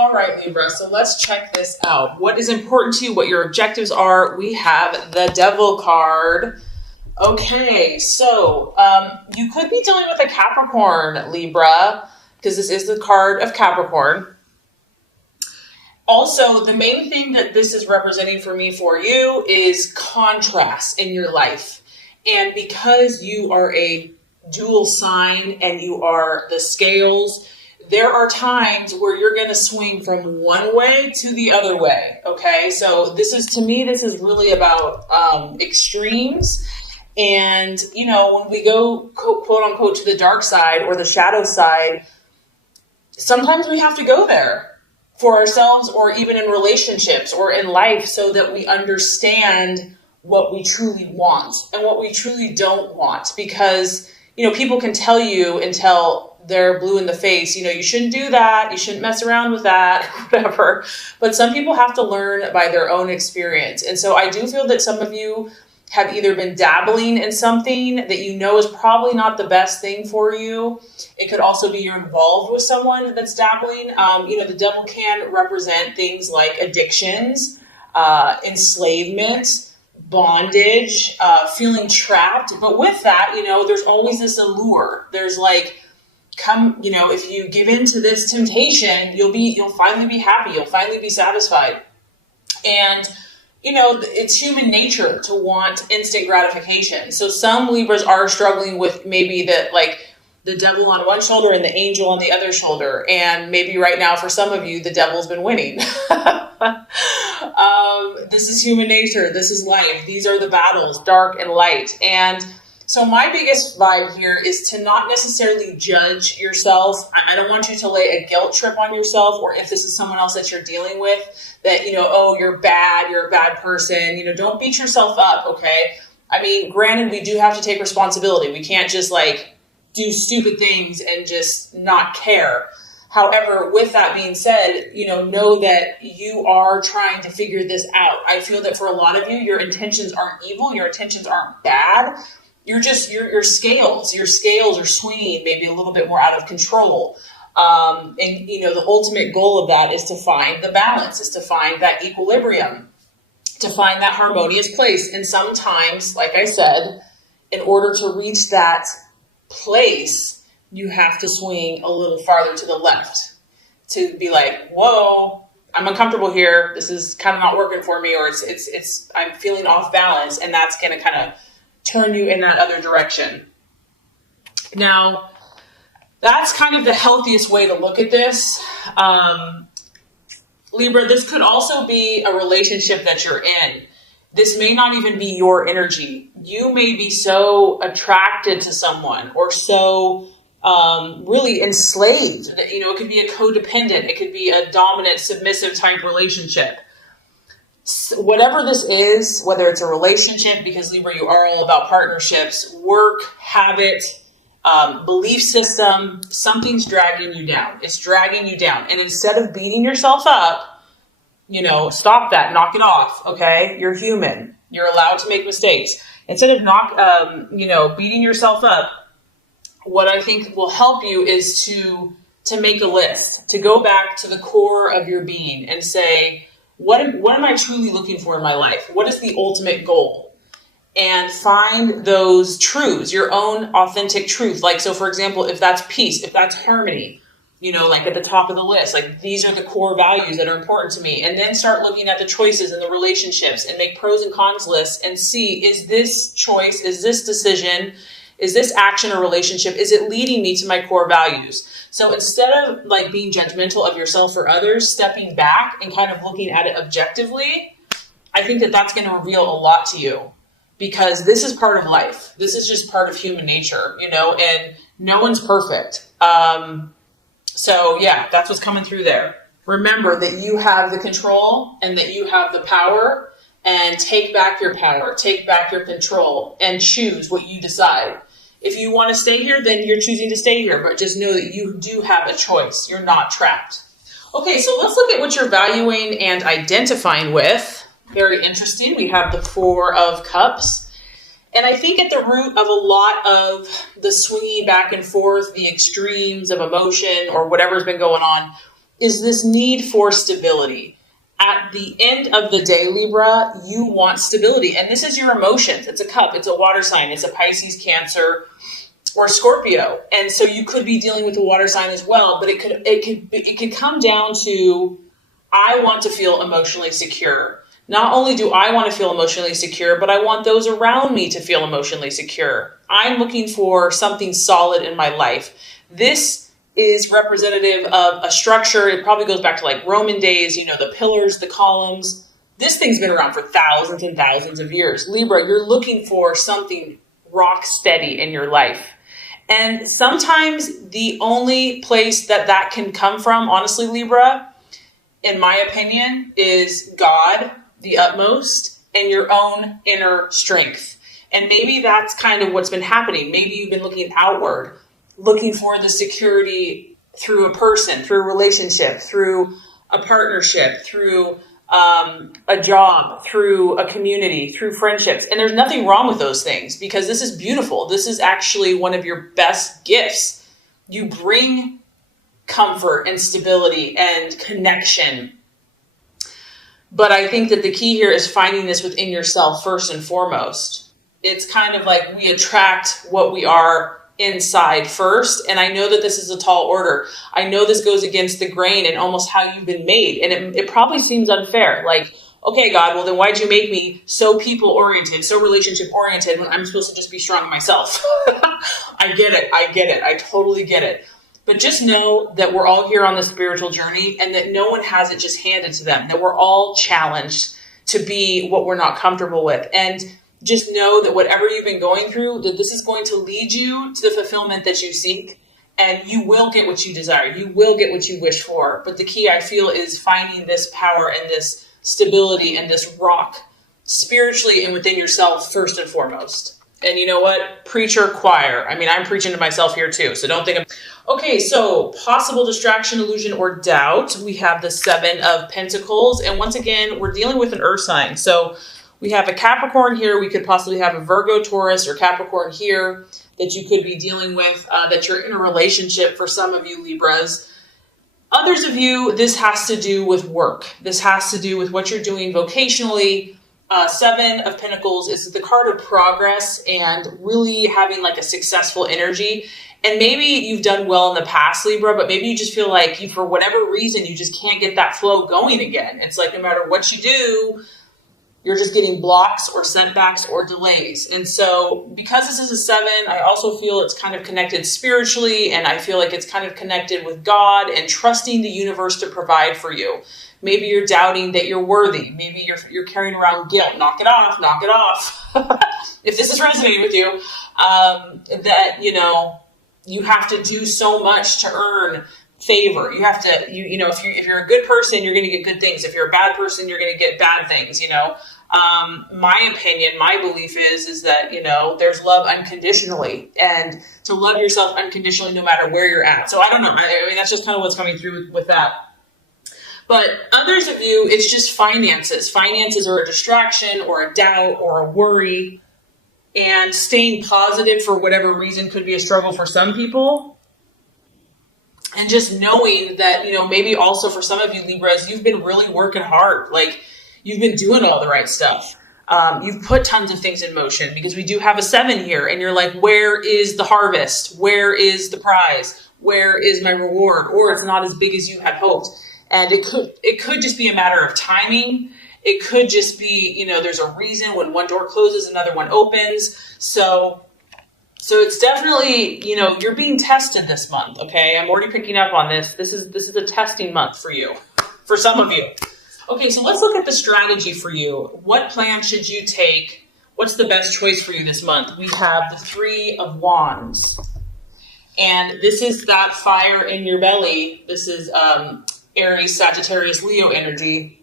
All right, Libra, so let's check this out. What is important to you, what your objectives are? We have the Devil card. Okay, so you could be dealing with a Capricorn, Libra, because this is the card of Capricorn. Also, the main thing that this is representing for me for you is contrast in your life. And because you are a dual sign and you are the scales, there are times where you're going to swing from one way to the other way. Okay, so this is, to me, this is really about extremes. And, you know, when we go quote unquote to the dark side or the shadow side, sometimes we have to go there for ourselves or even in relationships or in life so that we understand what we truly want and what we truly don't want. Because, you know, people can tell you until they're blue in the face, you know, you shouldn't do that, you shouldn't mess around with that, whatever. But some people have to learn by their own experience. And so I do feel that some of you have either been dabbling in something that you know is probably not the best thing for you. It could also be you're involved with someone that's dabbling. You know, the devil can represent things like addictions, enslavement, bondage, feeling trapped. But with that, you know, there's always this allure. There's like, come, you know, if you give in to this temptation, you'll finally be happy. You'll finally be satisfied. And you know, it's human nature to want instant gratification. So some Libras are struggling with maybe the devil on one shoulder and the angel on the other shoulder. And maybe right now for some of you, the devil's been winning. This is human nature. This is life. These are the battles, dark and light. And so my biggest vibe here is to not necessarily judge yourself. I don't want you to lay a guilt trip on yourself, or if this is someone else that you're dealing with, that, you know, oh, you're a bad person. You know, don't beat yourself up, okay? I mean, granted, we do have to take responsibility. We can't just like do stupid things and just not care. However, with that being said, you know that you are trying to figure this out. I feel that for a lot of you, your intentions aren't evil. Your intentions aren't bad. You're just, your scales are swinging maybe a little bit more out of control. And, you know, the ultimate goal of that is to find the balance, is to find that equilibrium, to find that harmonious place. And sometimes, like I said, in order to reach that place, you have to swing a little farther to the left to be like, whoa, I'm uncomfortable here. This is kind of not working for me, or I'm feeling off balance. And that's going to kind of turn you in that other direction. Now, that's kind of the healthiest way to look at this. Libra, this could also be a relationship that you're in. This may not even be your energy. You may be so attracted to someone or so really enslaved that, you know, it could be a codependent. It could be a dominant, submissive type relationship. Whatever this is, whether it's a relationship, because Libra, you are all about partnerships, work, habit, belief system, something's dragging you down. It's dragging you down. And instead of beating yourself up, you know, stop that, knock it off. Okay. You're human. You're allowed to make mistakes. Instead of beating yourself up, what I think will help you is to make a list, to go back to the core of your being and say, what am I truly looking for in my life? What is the ultimate goal? And find those truths, your own authentic truth. Like, so for example, if that's peace, if that's harmony, you know, like at the top of the list, like these are the core values that are important to me. And then start looking at the choices and the relationships and make pros and cons lists and see, is this choice, is this decision, is this action or relationship, is it leading me to my core values? So instead of like being judgmental of yourself or others, stepping back and kind of looking at it objectively, I think that that's going to reveal a lot to you, because this is part of life. This is just part of human nature, you know, and no one's perfect. So yeah, that's what's coming through there. Remember that you have the control and that you have the power, and take back your power, take back your control, and choose what you decide. If you want to stay here, then you're choosing to stay here, but just know that you do have a choice. You're not trapped. Okay, so let's look at what you're valuing and identifying with. Very interesting. We have the Four of Cups. And I think at the root of a lot of the swinging back and forth, the extremes of emotion or whatever's been going on, is this need for stability. At the end of the day, Libra, you want stability. And this is your emotions. It's a cup. It's a water sign. It's a Pisces, Cancer, or Scorpio. And so you could be dealing with a water sign as well. But it could come down to, I want to feel emotionally secure. Not only do I want to feel emotionally secure, but I want those around me to feel emotionally secure. I'm looking for something solid in my life. This is representative of a structure. It probably goes back to like Roman days, the pillars, the columns. This thing's been around for thousands and thousands of years. Libra, you're looking for something rock steady in your life. And sometimes the only place that can come from, honestly, Libra, in my opinion, is God, the utmost, and your own inner strength. And maybe that's kind of what's been happening. Maybe you've been looking outward, looking for the security through a person, through a relationship, through a partnership, through a job, through a community, through friendships. And there's nothing wrong with those things, because this is beautiful. This is actually one of your best gifts. You bring comfort and stability and connection. But I think that the key here is finding this within yourself first and foremost. It's kind of like we attract what we are inside first. And I know that this is a tall order. I know this goes against the grain and almost how you've been made. And it probably seems unfair. Like, okay, God, well then why'd you make me so people oriented, so relationship oriented when I'm supposed to just be strong in myself? I get it. I totally get it. But just know that we're all here on the spiritual journey, and that no one has it just handed to them, that we're all challenged to be what we're not comfortable with. And just know that whatever you've been going through, that this is going to lead you to the fulfillment that you seek, and you will get what you desire. You will get what you wish for. But the key, I feel, is finding this power and this stability and this rock spiritually and within yourself first and foremost. And you know what? Preacher, choir. I mean, I'm preaching to myself here too, so don't think Okay, so possible distraction, illusion, or doubt. We have the 7 of Pentacles. And once again, we're dealing with an earth sign. So we have a Capricorn here. We could possibly have a Virgo, Taurus, or Capricorn here that you could be dealing with, that you're in a relationship for some of you Libras. Others of you, this has to do with work. This has to do with what you're doing vocationally. 7 of Pentacles is the card of progress and really having like a successful energy. And maybe you've done well in the past, Libra, but maybe you just feel like for whatever reason, you just can't get that flow going again. It's like no matter what you do, you're just getting blocks or setbacks or delays. And so because this is a 7, I also feel it's kind of connected spiritually, and I feel like it's kind of connected with God and trusting the universe to provide for you. Maybe you're doubting that you're worthy. Maybe you're carrying around guilt. Knock it off, knock it off. If this is resonating with you, that, you have to do so much to earn favor. You have to, if you're a good person, you're going to get good things. If you're a bad person, you're going to get bad things, My opinion, my belief is that, there's love unconditionally, and to love yourself unconditionally no matter where you're at. So I don't know. I mean, that's just kind of what's coming through with that. But others of you, it's just finances. Finances are a distraction or a doubt or a worry. And staying positive for whatever reason could be a struggle for some people. And just knowing that, maybe also for some of you Libras, you've been really working hard. Like you've been doing all the right stuff. You've put tons of things in motion, because we do have a 7 here, and you're like, where is the harvest? Where is the prize? Where is my reward? Or it's not as big as you had hoped. And it could just be a matter of timing. It could just be, there's a reason when one door closes, another one opens. So it's definitely, you're being tested this month. Okay. I'm already picking up on this. This is a testing month for you, for some of you. Okay. So let's look at the strategy for you. What plan should you take? What's the best choice for you this month? We have the 3 of Wands, and this is that fire in your belly. This is, Aries, Sagittarius, Leo energy.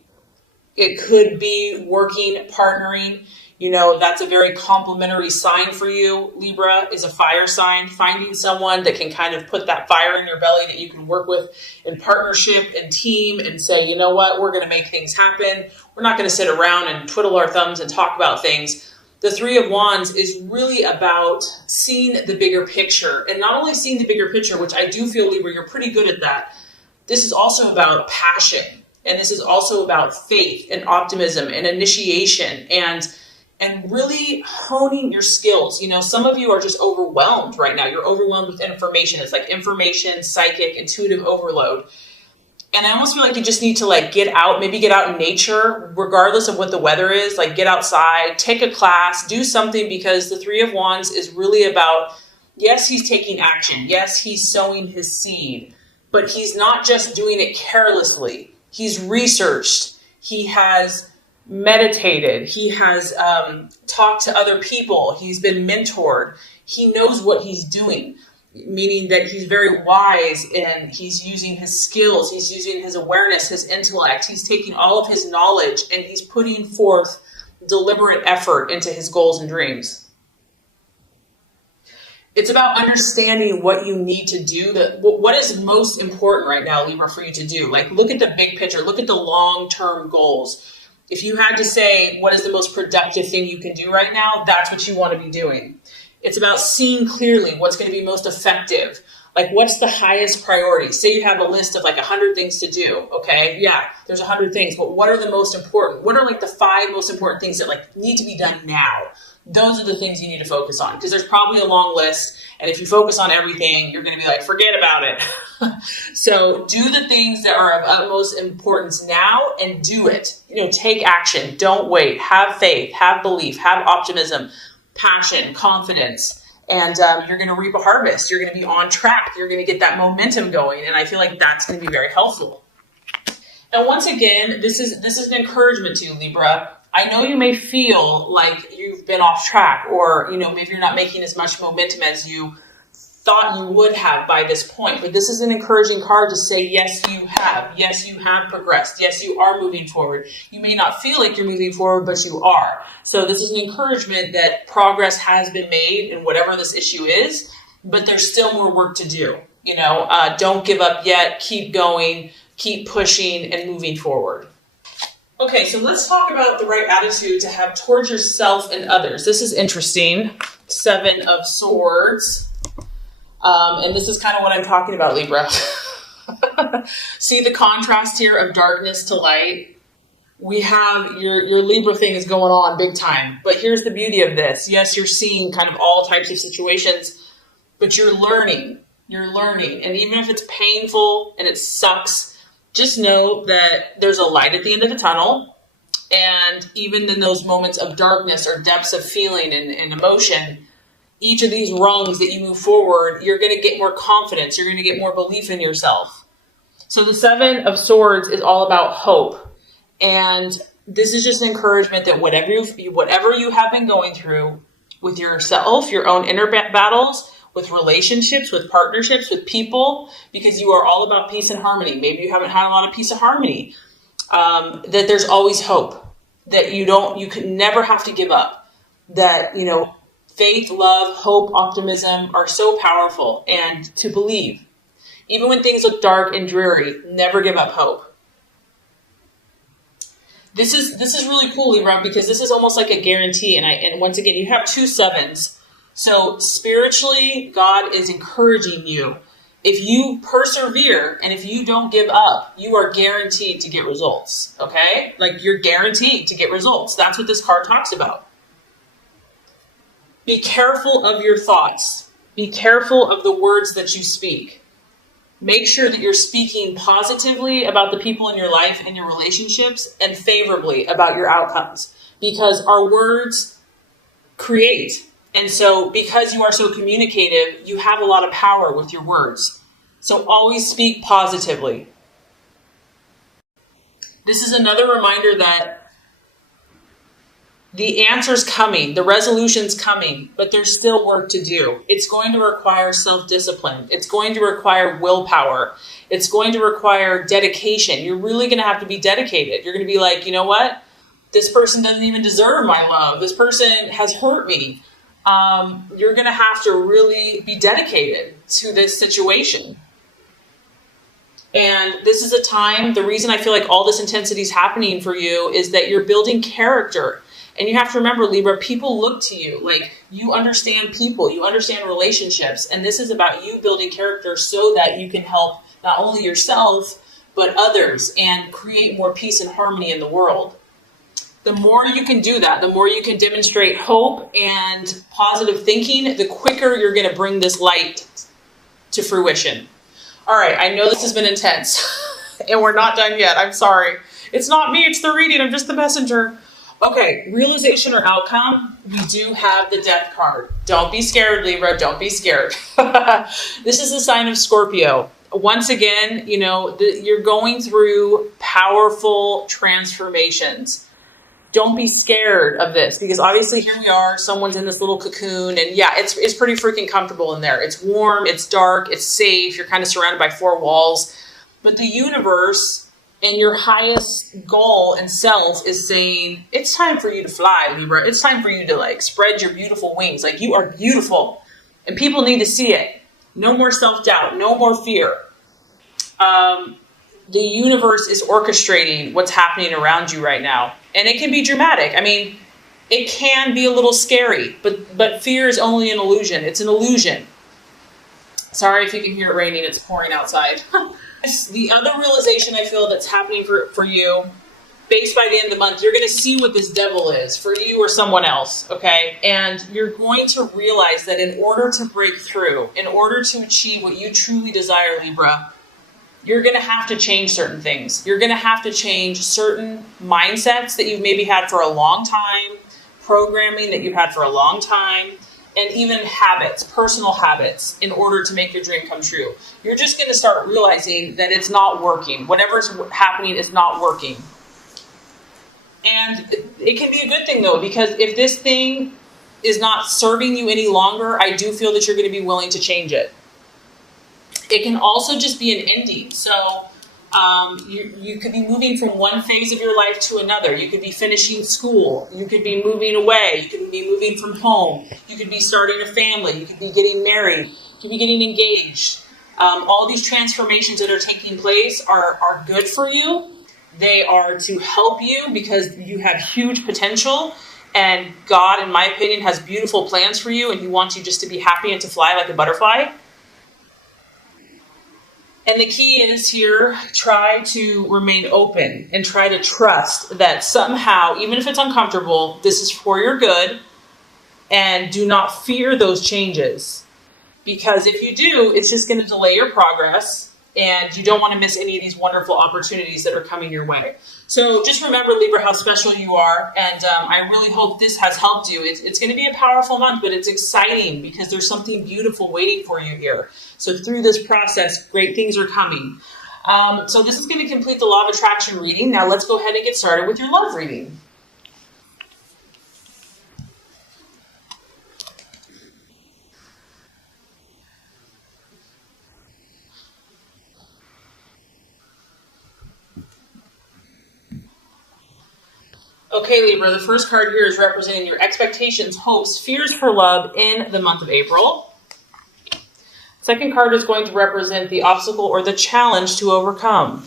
It could be working, partnering. That's a very complementary sign for you. Libra is a fire sign. Finding someone that can kind of put that fire in your belly that you can work with in partnership and team and say, you know what, we're going to make things happen. We're not going to sit around and twiddle our thumbs and talk about things. The 3 of Wands is really about seeing the bigger picture, and not only seeing the bigger picture, which I do feel, Libra, you're pretty good at that, this is also about passion. And this is also about faith and optimism and initiation and really honing your skills. You know, some of you are just overwhelmed right now. You're overwhelmed with information. It's like information, psychic, intuitive overload. And I almost feel like you just need to like get out, maybe get out in nature, regardless of what the weather is, like get outside, take a class, do something, because the Three of Wands is really about, yes, he's taking action. Yes, he's sowing his seed, but he's not just doing it carelessly. He's researched. He has meditated. He has talked to other people. He's been mentored. He knows what he's doing, meaning that he's very wise and he's using his skills. He's using his awareness, his intellect. He's taking all of his knowledge and he's putting forth deliberate effort into his goals and dreams. It's about understanding what you need to do, what is most important right now, Libra, for you to do. Like, look at the big picture, look at the long-term goals. If you had to say, what is the most productive thing you can do right now, that's what you want to be doing. It's about seeing clearly what's going to be most effective. Like, what's the highest priority? Say you have a list of like 100 things to do. Okay. Yeah, there's 100 things, but what are the most important? What are like the 5 most important things that like need to be done now? Those are the things you need to focus on, because there's probably a long list. And if you focus on everything, you're going to be like, forget about it. So do the things that are of utmost importance now and do it. You know, take action. Don't wait. Have faith, have belief, have optimism, passion, confidence. And you're going to reap a harvest. You're going to be on track. You're going to get that momentum going. And I feel like that's going to be very helpful. And once again, this is an encouragement to you, Libra. I know you may feel like you've been off track, or, you know, maybe you're not making as much momentum as you thought you would have by this point, but this is an encouraging card to say, yes, you have. Yes, you have progressed. Yes, you are moving forward. You may not feel like you're moving forward, but you are. So this is an encouragement that progress has been made in whatever this issue is, but there's still more work to do. You know, don't give up yet. Keep going, keep pushing and moving forward. Okay, so let's talk about the right attitude to have towards yourself and others. This is interesting. 7 of Swords. And this is kind of what I'm talking about, Libra. See the contrast here of darkness to light? We have your Libra thing is going on big time. But here's the beauty of this. Yes, you're seeing kind of all types of situations, but you're learning. You're learning. And even if it's painful and it sucks, just know that there's a light at the end of the tunnel. And even in those moments of darkness or depths of feeling and emotion, each of these rungs that you move forward, you're going to get more confidence. You're going to get more belief in yourself. So the 7 of Swords is all about hope. And this is just an encouragement that whatever you have been going through with yourself, your own inner battles, with relationships, with partnerships, with people, because you are all about peace and harmony. Maybe you haven't had a lot of peace and harmony. That there's always hope. That you can never have to give up. That, you know, faith, love, hope, optimism are so powerful, and to believe. Even when things look dark and dreary, never give up hope. This is really cool, Libra, because this is almost like a guarantee. And once again, you have 2 7s. So spiritually, God is encouraging you. If you persevere and if you don't give up, you are guaranteed to get results. Okay? Like, you're guaranteed to get results. That's what this card talks about. Be careful of your thoughts. Be careful of the words that you speak. Make sure that you're speaking positively about the people in your life and your relationships, and favorably about your outcomes, because our words create. And so because you are so communicative, you have a lot of power with your words. So always speak positively. This is another reminder that the answer's coming, the resolution's coming, but there's still work to do. It's going to require self-discipline. It's going to require willpower. It's going to require dedication. You're really going to have to be dedicated. You're going to be like, you know what? This person doesn't even deserve my love. This person has hurt me. You're going to have to really be dedicated to this situation. And this is a time, the reason I feel like all this intensity is happening for you is that you're building character. And you have to remember, Libra, people look to you. Like, you understand people, you understand relationships. And this is about you building character so that you can help not only yourself, but others, and create more peace and harmony in the world. The more you can do that, the more you can demonstrate hope and positive thinking, the quicker you're going to bring this light to fruition. All right, I know this has been intense, and we're not done yet. I'm sorry. It's not me, it's the reading. I'm just the messenger. Okay, realization or outcome, we do have the death card. Don't be scared, Libra. Don't be scared. This is a sign of Scorpio. Once again, you're going through powerful transformations. Don't be scared of this, because obviously here we are, someone's in this little cocoon, and yeah, it's pretty freaking comfortable in there. It's warm, it's dark, it's safe. You're kind of surrounded by four walls. But the universe and your highest goal and self is saying, it's time for you to fly, Libra. It's time for you to spread your beautiful wings. You are beautiful and people need to see it. No more self-doubt, no more fear. The universe is orchestrating what's happening around you right now. And it can be dramatic. I mean, it can be a little scary, but fear is only an illusion. It's an illusion. Sorry if you can hear it raining. It's pouring outside. The other realization I feel that's happening for you, based by the end of the month, you're going to see what this devil is for you or someone else, okay? And you're going to realize that in order to break through, in order to achieve what you truly desire, Libra, you're going to have to change certain things. You're going to have to change certain mindsets that you've maybe had for a long time, programming that you've had for a long time, and even habits, personal habits, in order to make your dream come true. You're just going to start realizing that it's not working. Whatever's happening is not working. And it can be a good thing, though, because if this thing is not serving you any longer, I do feel that you're going to be willing to change it. It can also just be an ending. So you could be moving from one phase of your life to another. You could be finishing school. You could be moving away. You could be moving from home. You could be starting a family. You could be getting married. You could be getting engaged. All these transformations that are taking place are good for you. They are to help you because you have huge potential. And God, in my opinion, has beautiful plans for you. And He wants you just to be happy and to fly like a butterfly. And the key is here, try to remain open and try to trust that somehow, even if it's uncomfortable, this is for your good. And do not fear those changes. Because if you do, it's just going to delay your progress. And you don't want to miss any of these wonderful opportunities that are coming your way. So just remember, Libra, how special you are. And I really hope this has helped you. It's going to be a powerful month, but it's exciting because there's something beautiful waiting for you here. So through this process, great things are coming. So this is going to complete the Law of Attraction reading. Now let's go ahead and get started with your love reading. Okay, Libra, the first card here is representing your expectations, hopes, fears for love in the month of April. Second card is going to represent the obstacle or the challenge to overcome.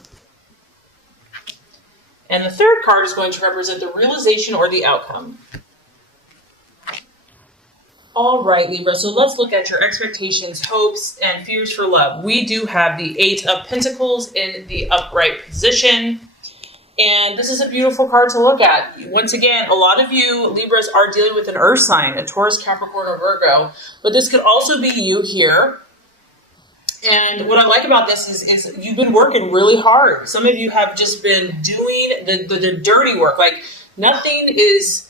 And the third card is going to represent the realization or the outcome. All right, Libra, so let's look at your expectations, hopes, and fears for love. We do have the Eight of Pentacles in the upright position. And this is a beautiful card to look at. Once again, a lot of you Libras are dealing with an earth sign, a Taurus, Capricorn, or Virgo. But this could also be you here. And what I like about this is you've been working really hard. Some of you have just been doing the dirty work. Like nothing is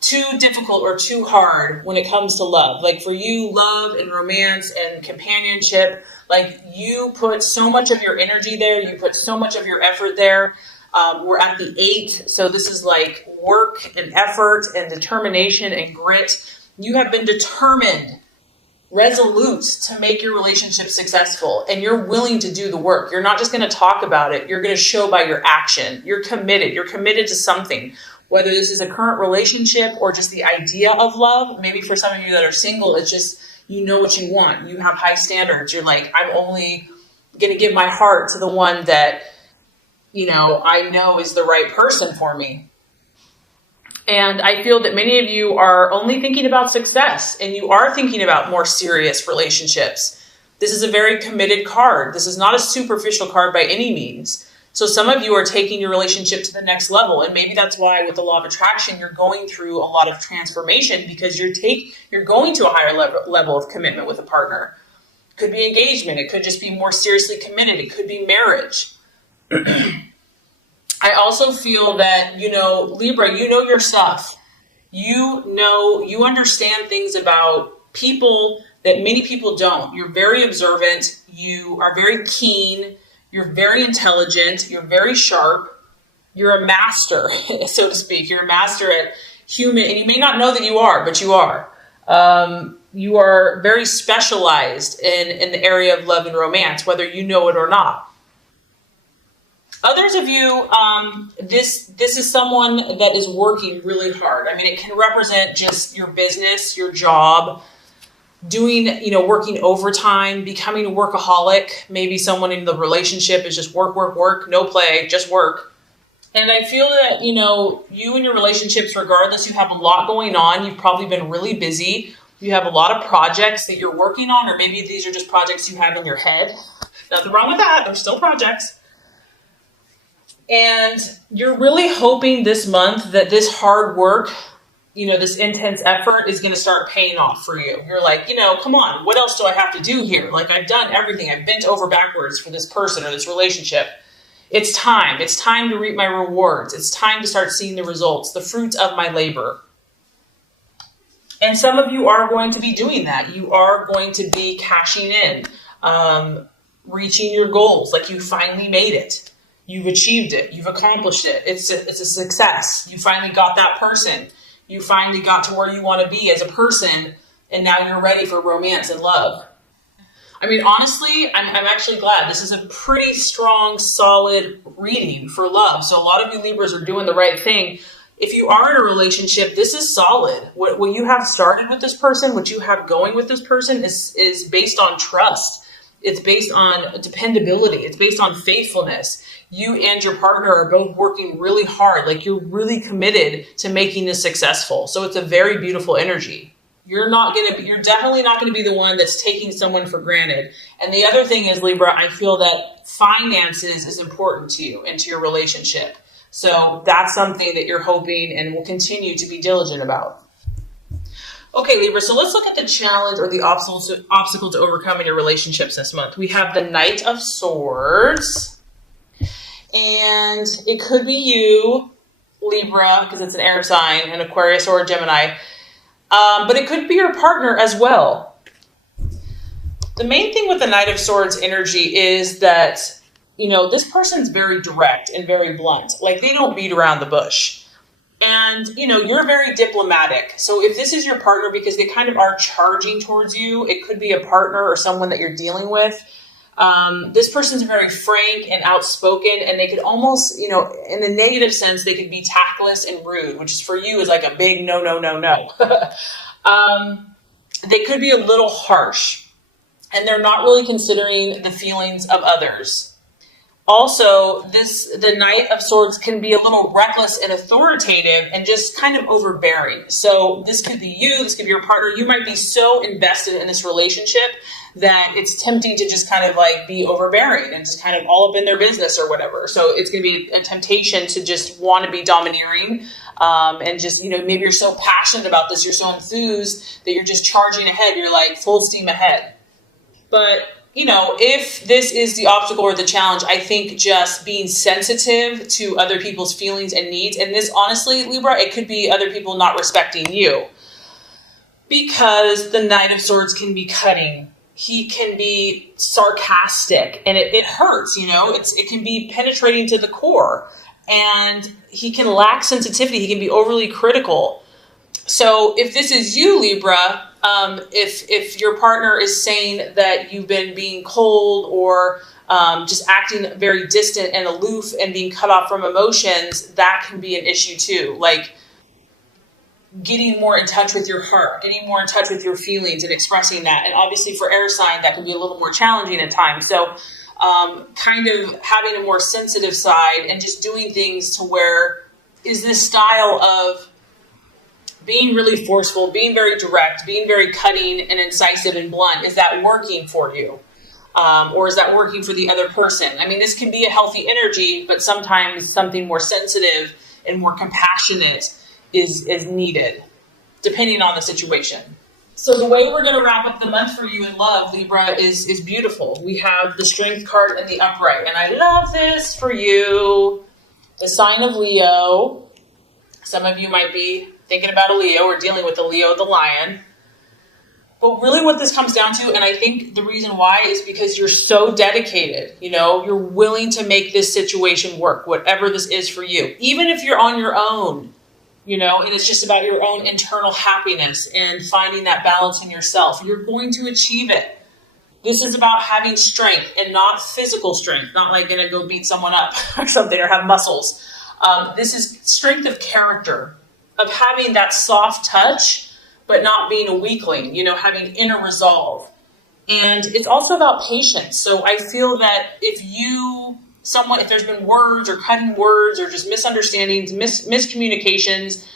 too difficult or too hard when it comes to love. Like for you, love and romance and companionship, like you put so much of your energy there. You put so much of your effort there. We're at the 8, so this is like work and effort and determination and grit. You have been determined, resolute to make your relationship successful, and you're willing to do the work. You're not just going to talk about it. You're going to show by your action. You're committed. You're committed to something, whether this is a current relationship or just the idea of love. Maybe for some of you that are single, it's just you know what you want. You have high standards. You're like, I'm only going to give my heart to the one that I know is the right person for me. And I feel that many of you are only thinking about success and you are thinking about more serious relationships. This is a very committed card. This is not a superficial card by any means. So some of you are taking your relationship to the next level. And maybe that's why with the law of attraction, you're going through a lot of transformation because you're going to a higher level of commitment with a partner. It could be engagement. It could just be more seriously committed. It could be marriage. I also feel that, Libra, you know your stuff. You understand things about people that many people don't. You're very observant. You are very keen. You're very intelligent. You're very sharp. You're a master, so to speak. You're a master at human, and you may not know that you are, but you are. You are very specialized in the area of love and romance, whether you know it or not. Others of you, this is someone that is working really hard. I mean, it can represent just your business, your job, working overtime, becoming a workaholic. Maybe someone in the relationship is just work, work, work, no play, just work. And I feel that, you and your relationships, regardless, you have a lot going on. You've probably been really busy. You have a lot of projects that you're working on, or maybe these are just projects you have in your head. Nothing wrong with that. They're still projects. And you're really hoping this month that this hard work, this intense effort is going to start paying off for you. You're like, come on, what else do I have to do here? Like, I've done everything. I've bent over backwards for this person or this relationship. It's time. It's time to reap my rewards. It's time to start seeing the results, the fruits of my labor. And some of you are going to be doing that. You are going to be cashing in, reaching your goals. Like, you finally made it. You've achieved it. You've accomplished it. It's a success. You finally got that person. You finally got to where you want to be as a person, and now you're ready for romance and love. I mean, honestly, I'm actually glad. This is a pretty strong, solid reading for love. So a lot of you Libras are doing the right thing. If you are in a relationship, this is solid. What you have started with this person, what you have going with this person is based on trust. It's based on dependability. It's based on faithfulness. You and your partner are both working really hard. Like, you're really committed to making this successful. So it's a very beautiful energy. You're definitely not going to be the one that's taking someone for granted. And the other thing is, Libra, I feel that finances is important to you and to your relationship. So that's something that you're hoping and will continue to be diligent about. Okay, Libra, so let's look at the challenge or the obstacle to overcome in your relationships this month. We have the Knight of Swords. And it could be you, Libra, because it's an air sign, an Aquarius or a Gemini. But it could be your partner as well. The main thing with the Knight of Swords energy is that, this person's very direct and very blunt. Like, they don't beat around the bush. And, you're very diplomatic. So if this is your partner, because they kind of are charging towards you, it could be a partner or someone that you're dealing with. This person's very frank and outspoken, and they could almost, in the negative sense, they could be tactless and rude, which is for you is like a big no, no, no, no. They could be a little harsh, and they're not really considering the feelings of others. Also, the Knight of Swords can be a little reckless and authoritative and just kind of overbearing. So this could be you, this could be your partner. You might be so invested in this relationship that it's tempting to just kind of like be overbearing and just kind of all up in their business or whatever. So it's going to be a temptation to just want to be domineering and just, maybe you're so passionate about this, you're so enthused that you're just charging ahead. You're like full steam ahead. But if this is the obstacle or the challenge, I think just being sensitive to other people's feelings and needs, and this honestly, Libra, it could be other people not respecting you, because the Knight of Swords can be cutting. He can be sarcastic, and it hurts, it can be penetrating to the core, and he can lack sensitivity. He can be overly critical. So if this is you, Libra, if your partner is saying that you've been being cold or just acting very distant and aloof and being cut off from emotions, that can be an issue too. Like getting more in touch with your heart, getting more in touch with your feelings and expressing that. And obviously for air sign, that can be a little more challenging at times. So kind of having a more sensitive side and just doing things to where is this style of being really forceful, being very direct, being very cutting and incisive and blunt, is that working for you? Or is that working for the other person? I mean, this can be a healthy energy, but sometimes something more sensitive and more compassionate is needed, depending on the situation. So the way we're going to wrap up the month for you in love, Libra, is beautiful. We have the Strength card in the upright, and I love this for you. The sign of Leo. Some of you might be thinking about a Leo or dealing with a Leo, the lion. But really what this comes down to, and I think the reason why is because you're so dedicated, you're willing to make this situation work, whatever this is for you. Even if you're on your own, and it's just about your own internal happiness and finding that balance in yourself, you're going to achieve it. This is about having strength and not physical strength, not like going to go beat someone up or something or have muscles. This is strength of character, of having that soft touch, but not being a weakling, having inner resolve. And it's also about patience. So I feel that if there's been words or cutting words or just misunderstandings, miscommunications,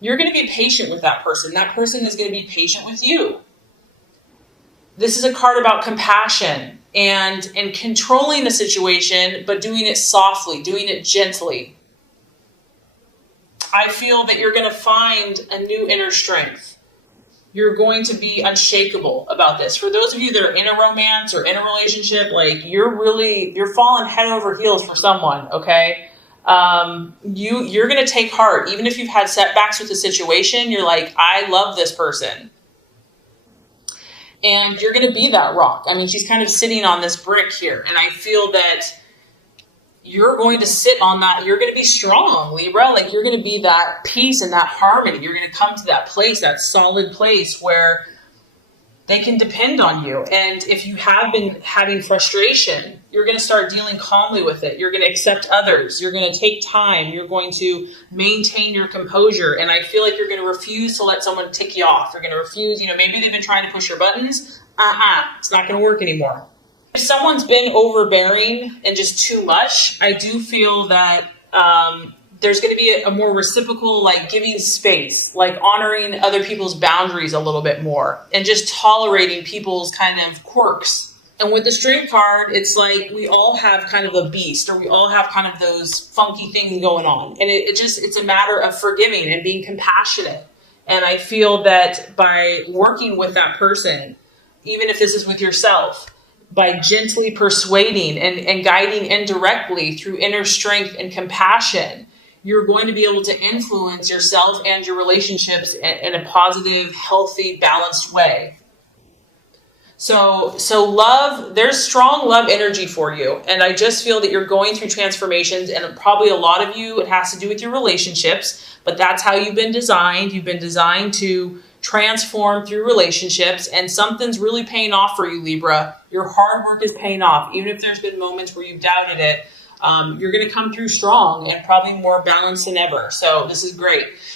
you're going to be patient with that person. That person is going to be patient with you. This is a card about compassion and controlling the situation, but doing it softly, doing it gently. I feel that you're going to find a new inner strength. You're going to be unshakable about this. For those of you that are in a romance or in a relationship, you're falling head over heels for someone, okay? You're going to take heart. Even if you've had setbacks with the situation, you're like, I love this person. And you're going to be that rock. I mean, she's kind of sitting on this brick here. And I feel that you're going to sit on that. You're going to be strong, Libra. You're going to be that peace and that harmony. You're going to come to that place, that solid place where they can depend on you. And if you have been having frustration, you're going to start dealing calmly with it. You're going to accept others. You're going to take time. You're going to maintain your composure. And I feel like you're going to refuse to let someone tick you off. You're going to refuse, maybe they've been trying to push your buttons. It's not going to work anymore. If someone's been overbearing and just too much, I do feel that there's going to be a more reciprocal, giving space, honoring other people's boundaries a little bit more and just tolerating people's kind of quirks. And with the Strength card, it's like we all have kind of a beast, or we all have kind of those funky things going on. And it's a matter of forgiving and being compassionate. And I feel that by working with that person, even if this is with yourself, by gently persuading and guiding indirectly through inner strength and compassion, you're going to be able to influence yourself and your relationships in a positive, healthy, balanced way. So love, there's strong love energy for you. And I just feel that you're going through transformations, and probably a lot of you, it has to do with your relationships, but that's how you've been designed. You've been designed to transform through relationships, and something's really paying off for you, Libra. Your hard work is paying off. Even if there's been moments where you've doubted it, you're going to come through strong and probably more balanced than ever. So this is great.